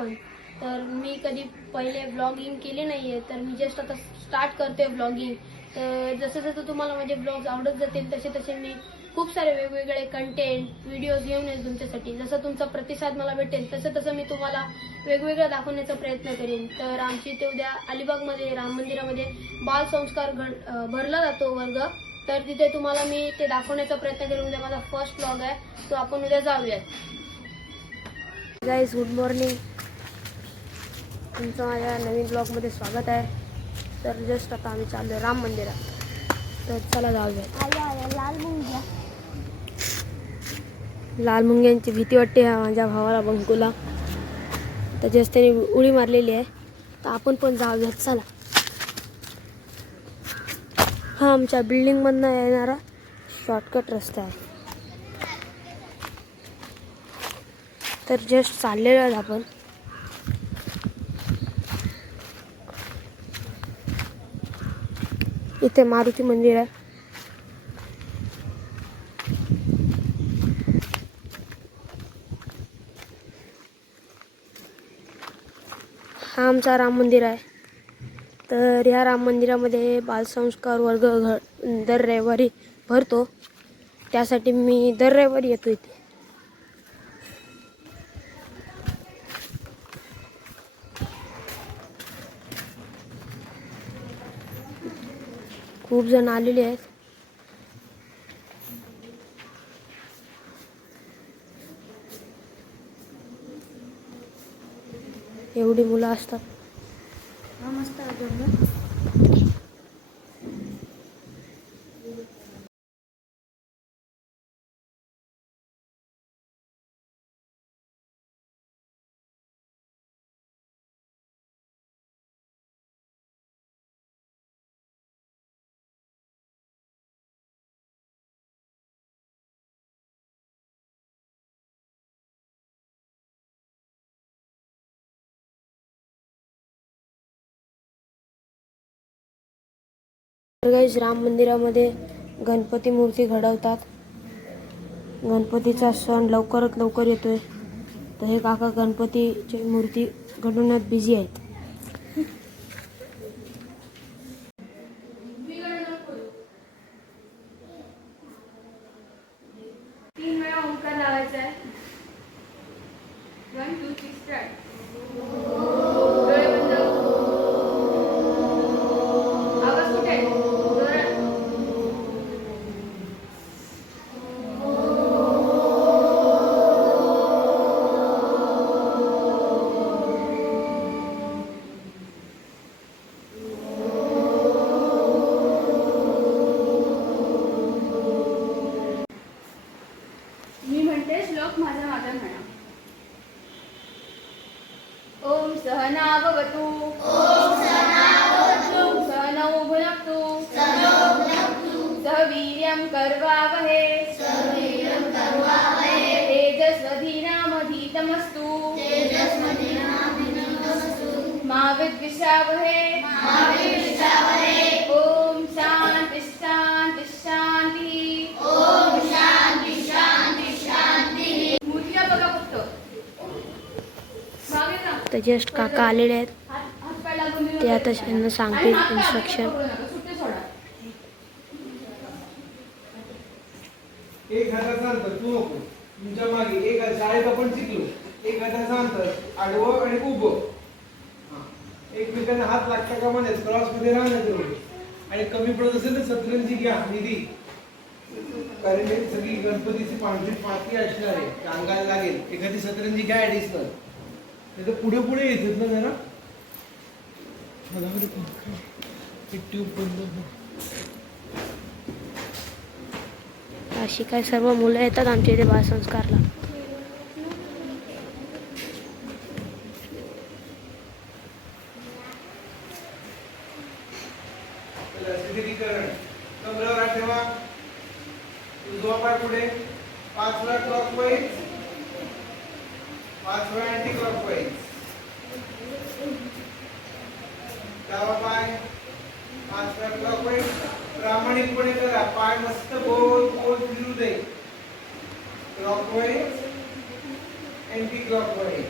श्रावण. तर मी कधी पहिले व्लॉगिंग केले नाही आहे, तर मी जस्ट आता स्टार्ट करते व्लॉगिंग. तर जसं जसं तुम्हाला माझे ब्लॉग्स आवडत जातील तसे तसे मी खूप सारे वेगवेगळे कंटेंट व्हिडिओज घेऊन येईल तुमच्यासाठी. जसं तुमचा प्रतिसाद मला भेटेल तसं तसं मी तुम्हाला वेगवेगळं दाखवण्याचा प्रयत्न करेन. तर आमची इथे उद्या अलिबागमध्ये राम मंदिरामध्ये बालसंस्कार भरला जातो वर्ग. तर तिथे तुम्हाला मी ते दाखवण्याचा प्रयत्न करेन. उद्या माझा फर्स्ट ब्लॉग आहे, तो आपण उद्या जाऊयात. Guys, good morning. तुमचं माझ्या नवीन ब्लॉगमध्ये स्वागत आहे. तर जस्ट आता आम्ही चाललो आहे राम मंदिरात. तर चला जाऊयात. लाल मुंग्यांची भीती वाटते माझ्या भावाला बंकुला. तर जस्ट त्याने उडी मारलेली आहे, तर आपण पण जाऊयात. चला. हा आमच्या बिल्डिंगमधनं येणारा शॉर्टकट रस्ता आहे. तर जस्ट चाललेलो आहे आपण. इथे मारुती मंदिर आहे. हा आमचा राम मंदिर आहे. तर ह्या राम मंदिरामध्ये बालसंस्कार वर्ग दर रविवारी भरतो. त्यासाठी मी दर रविवारी येतो इथे. खूप जण आलेले आहेत. एवढी मुलं असतात. मस्त गाईज, राम मंदिरामध्ये गणपती मूर्ती घडवतात. गणपतीचा सण लवकरात लवकर येतोय. तर हे काका गणपतीची मूर्ती घडवण्यात बिझी आहेत. तीन वेळा ओंकार लावायचा आहे. 1 2 3 स्टार्ट. आवाज कुठे आहे? मी म्हणते श्लोक माझा माझा म्हणा. ओम सहना भवतु. सहनौ भुनक्तु. सह वीर्यं करवावहे. तेजस्वधीनामधीतमस्तु. मा विद्विषावहे. ओम शांति शांति शांति. तर जस्ट काका आलेले आहेत. ते आता यांना सांगतील इन्स्ट्रक्शन. एक हाताचा अंतर तू नको. तुमच्या मागे एक शाळेत आपण शिकलो. एक हाताचा अंतर आडवं आणि उभं. एकमेकांना हात लागता कामा नये. क्रॉस मध्ये राहणार. आणि कमी पडत असेल तर सतरंजी घ्या निधी. कारण हे सगळी गणपतीची पांढरी पाती असणार आहे, अंगाला लागेल. एखादी सतरंजी घ्या ऍडिशनल. तर पुढे पुढे येतात ना जरा. ट्यूब बंद. अशी काय सर्व मुलं येतात आमच्या इथे बालसंस्कारला. कमरावर हात ठेवा. उजवा पाय पुढे. 5 वेळा क्लॉकवाईज. 5 वेळा अँटी क्लॉकवाईज. डावा पाय 5 वेळा क्लॉकवाईज. प्रामाणिकपणे करा. पाय मस्त गोल गोल फिरू दे. Clockwise anti clockwise.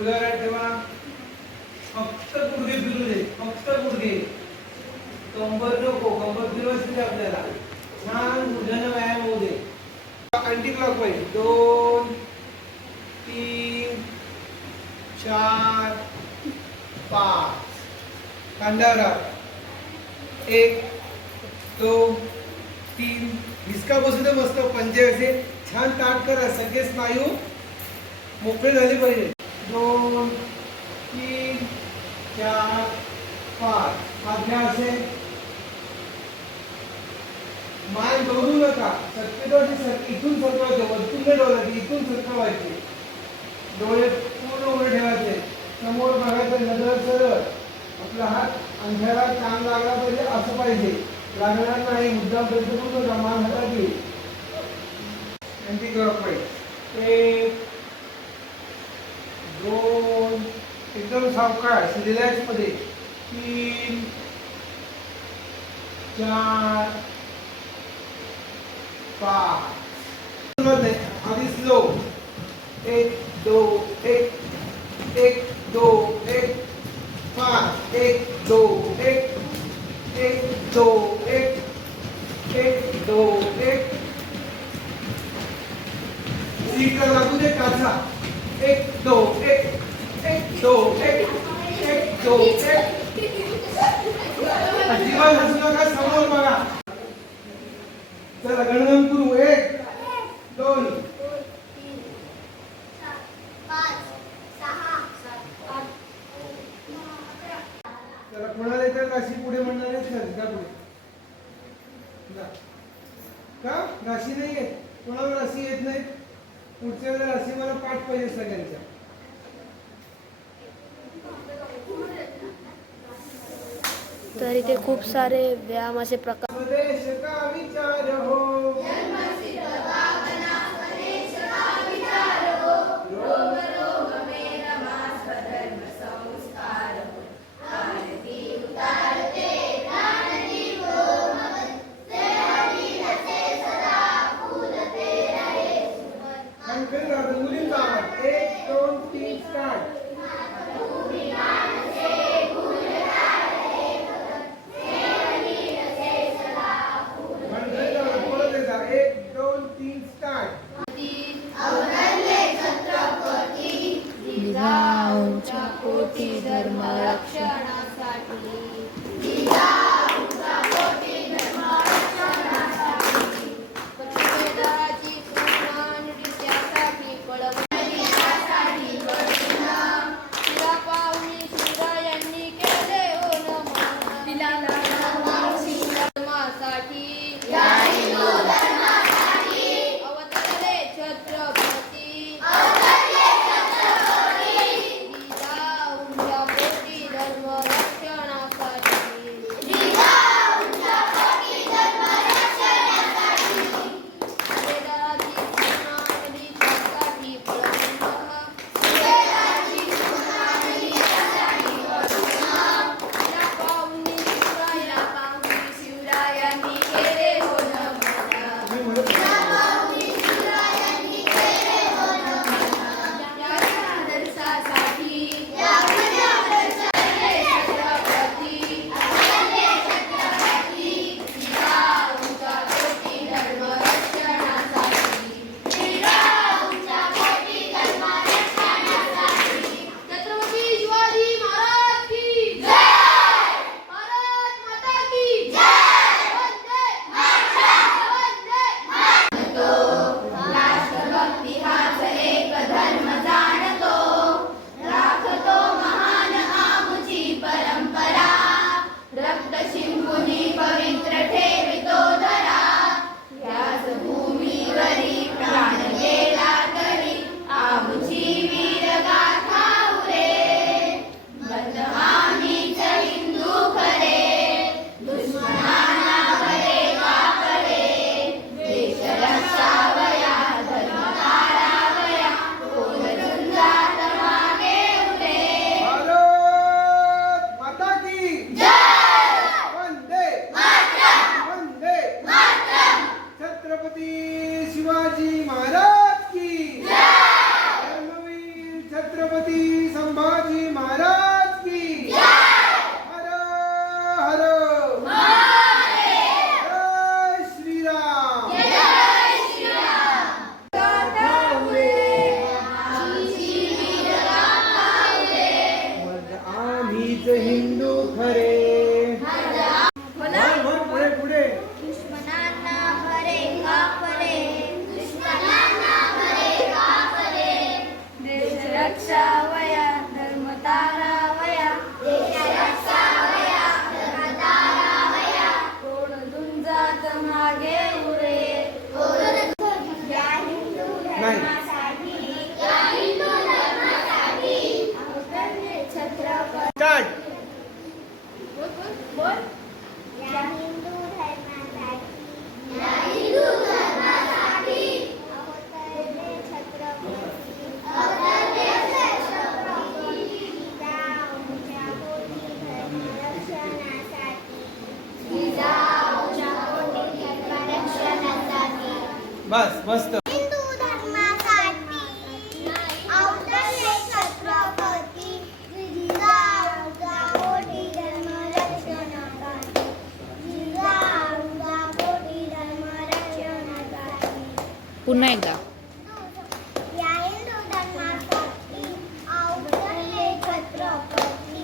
गुडघ्यावर ठेवा. फक्त गुडघे फिरू दे, फक्त गुडघे. कंबर नको, कंबर फिरवायची नाही आपल्याला. छान गुडघ्यानं व्यायाम होऊ दे. अँटी क्लॉकवाईज 2 3 4 5 खांद्यावर 1 2 3 हिसका बसू दे मस्त. पंजे असे छान ताट करा. सगळे स्नायू मोकळे झाले पाहिजे. 2 3 4 5 हात घ्या असे. मान डोलू नका. शक्यतो इथून सरकवायचे, वरतून नाही डोलायचे, इथून सरकवायचे. डोळे पूर्ण उघडे ठेवायचे. समोर बघायचं, नजर सरळ. आपला हात अंधारा कान लागला पाहिजे असं पाहिजे. लागणार नाही मुद्दाम प्रयत्न करू नका. मान हातात येईल. अँटी क्लॉकवाईज 1 2 एकदम सावकाश रिलॅक्स मध्ये. 3 4 5 आधी स्लो. 1 2 1 1 2 1 5 1 2 1 1 2 1 1 2 1 सीट लागू दे काचा. 1 2 1 1 2 1 1 2 1 अजिबात हसू नका. समोर बघा. चला गणगण करू. 1 2 चला कोणाला येतं राशी पुढे म्हणणार आहे सर का पुढे जा. का राशी नाही येत? कोणाला राशी येत नाही? पुढच्या राशी मला पाठ पाहिजे सगळ्यांच्या. तर इथे खूप सारे व्यायामाचे प्रकार. स्वदेश का विचार हो, मुलींचा आवाज. 1 2 3 स्टार्ट. जिजाऊंच्या पोटी धर्म रक्षणासाठी, जिजाऊंच्या पोटी धर्म रक्षणासाठी, पतिवेदाची पूर्ण नृत्यासाठी पळवण्यासाठी पळवणं. तिला पाहुणी शिवरायांनी केले हो नमन. तिला धर्मासाठी अवतरले छत्रपती. जिजाऊंच्या पोटी धर्म नाही. स्टार्ट. बस मस्त. हिंदू धर्मासाठी अवतरले छत्रपती जिजाऊची धर्मरक्षणासाठी जिजाऊची धर्मरक्षणासाठी. पुन्हा एकदा. या हिंदू धर्मासाठी अवतरले छत्रपती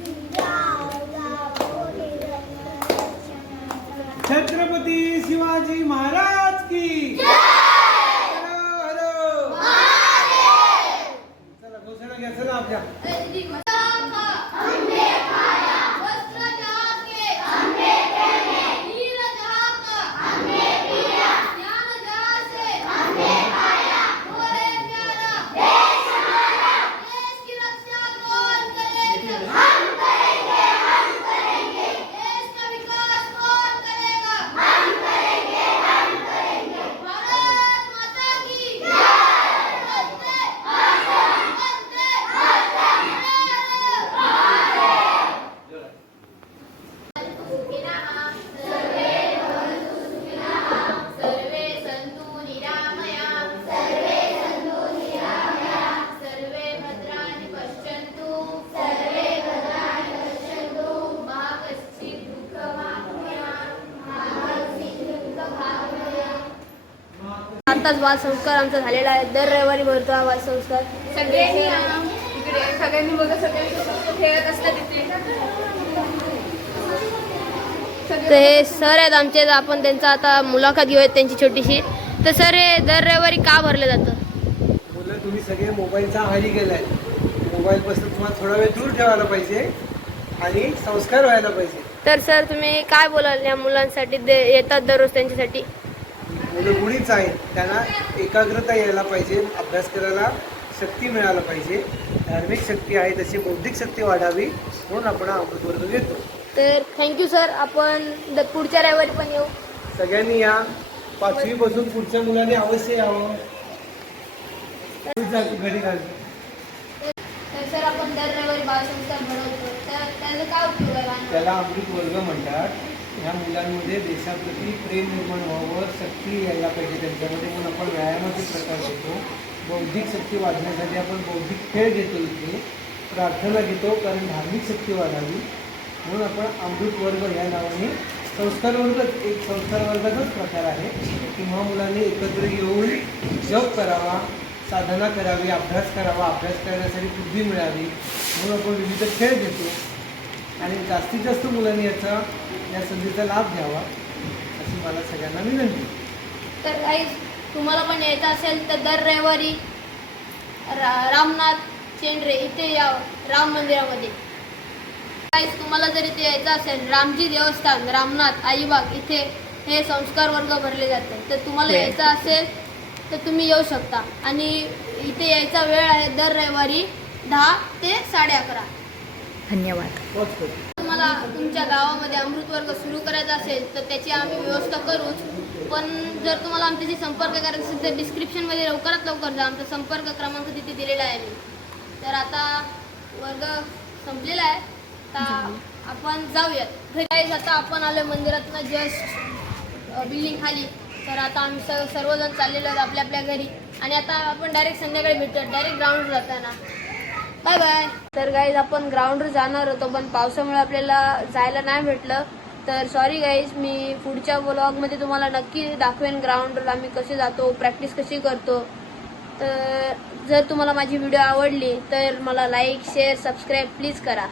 जिजाऊची धर्मरक्षणासाठी. छत्रपती शिवाजी महाराज की हॅलो हॅलो. चला घोषणा घ्या. चला आपल्या आताच बाल संस्कार आमचा झालेला आहे. दर रविवारी भरतो हा बाल संस्कार. सगळ्यांनी इकडे सगळ्यांनी बघा सगळ्यांनी खेळत असतात तिथे. तर हे सर आहेत आमचे. आपण त्यांचा आता मुलाखत घेऊयात त्यांची छोटीशी. तर सर हे दर रविवारी का भरलं जातं? मुलं तुम्ही सगळे मोबाईलचा आहारी गेलाय. मोबाईलपासून तुम्हाला थोडा वेळ दूर ठेवायला पाहिजे आणि संस्कार व्हायला पाहिजे. तर सर तुम्ही काय बोलाल या मुलांसाठी येतात दररोज त्यांच्यासाठी? मुलं गुणीच आहेत. त्यांना एकाग्रता यायला पाहिजे. अभ्यास करायला शक्ती मिळायला पाहिजे. धार्मिक शक्ती आहे तशी बौद्धिक शक्ती वाढावी म्हणून आपण अमृत वर्ग घेतो. तर थँक्यू सर. आपण पुढच्या रविवारी पण येऊ. सगळ्यांनी या. 5वी पासून पुढच्या मुलांनी अवश्य यावं. घरी घाल. तर सर आपण दर रविवारी बालसंस्कार भरवतो. तर त्याचा काय उपयोग आहे? त्याला अमृत वर्ग म्हणतात. ह्या मुलांमध्ये देशाप्रती प्रेम निर्माण व्हावं, शक्ती यायला पाहिजे त्यांच्यामध्ये म्हणून आपण व्यायामाचे प्रकार घेतो. बौद्धिक शक्ती वाढण्यासाठी आपण बौद्धिक खेळ घेतो. इथे प्रार्थना घेतो कारण धार्मिक शक्ती वाढावी म्हणून आपण अमृत वर्ग ह्या नावाने संस्कार वर्गच एक संस्कार वर्गाचाच प्रकार आहे. किंवा मुलांनी एकत्र येऊन जप करावा, साधना करावी, अभ्यास करावा. अभ्यास करण्यासाठी बुद्धी मिळावी म्हणून आपण विविध खेळ घेतो आणि जास्तीत जास्त मुलांनी या संधीचा लाभ घ्यावा अशी मला सगळ्यांना विनंती. तर काही तुम्हाला पण यायचं असेल तर दर रविवारी रामनाथ चेंडरे इथे या राम मंदिरामध्ये. काही तुम्हाला जर इथे यायचं असेल रामजी देवस्थान रामनाथ अलिबाग इथे हे संस्कार वर्ग भरले जाते. तर तुम्हाला यायचं असेल तर तुम्ही येऊ शकता. आणि इथे यायचा वेळ आहे दर रविवारी 10 ते 11:30. धन्यवाद. तुम्हाला तुमच्या गावामध्ये अमृत वर्ग सुरू करायचा असेल तर त्याची आम्ही व्यवस्था करूच. पण जर तुम्हाला आमच्याशी संपर्क करायचा असेल तर डिस्क्रिप्शनमध्ये लवकरात लवकर जा. आमचा संपर्क क्रमांक तिथे दिलेला आहे मी. तर आता वर्ग संपलेला आहे. आता आपण जाऊयात घरी. आता आपण आलो मंदिरातनं जस्ट बिल्डिंग खाली. तर आता आम्ही सर्वजण चाललेलो आहोत आपल्या आपल्या घरी. आणि आता आपण डायरेक्ट संध्याकाळी भेटूयात डायरेक्ट ग्राउंडवर जाताना. Bye bye. तर गाईज आपण ग्राउंडवर जाणार होतो पण पावसामुळे आपल्याला जायला नाही भेटलं. तर सॉरी गाईज. मी पुढच्या व्लॉगमध्ये तुम्हाला नक्की दाखवेन ग्राउंडवर आम्ही कसे जातो, प्रॅक्टिस कशी करतो. तर जर तुम्हाला माझी व्हिडिओ आवडली तर मला लाईक शेअर सबस्क्राईब प्लीज करा.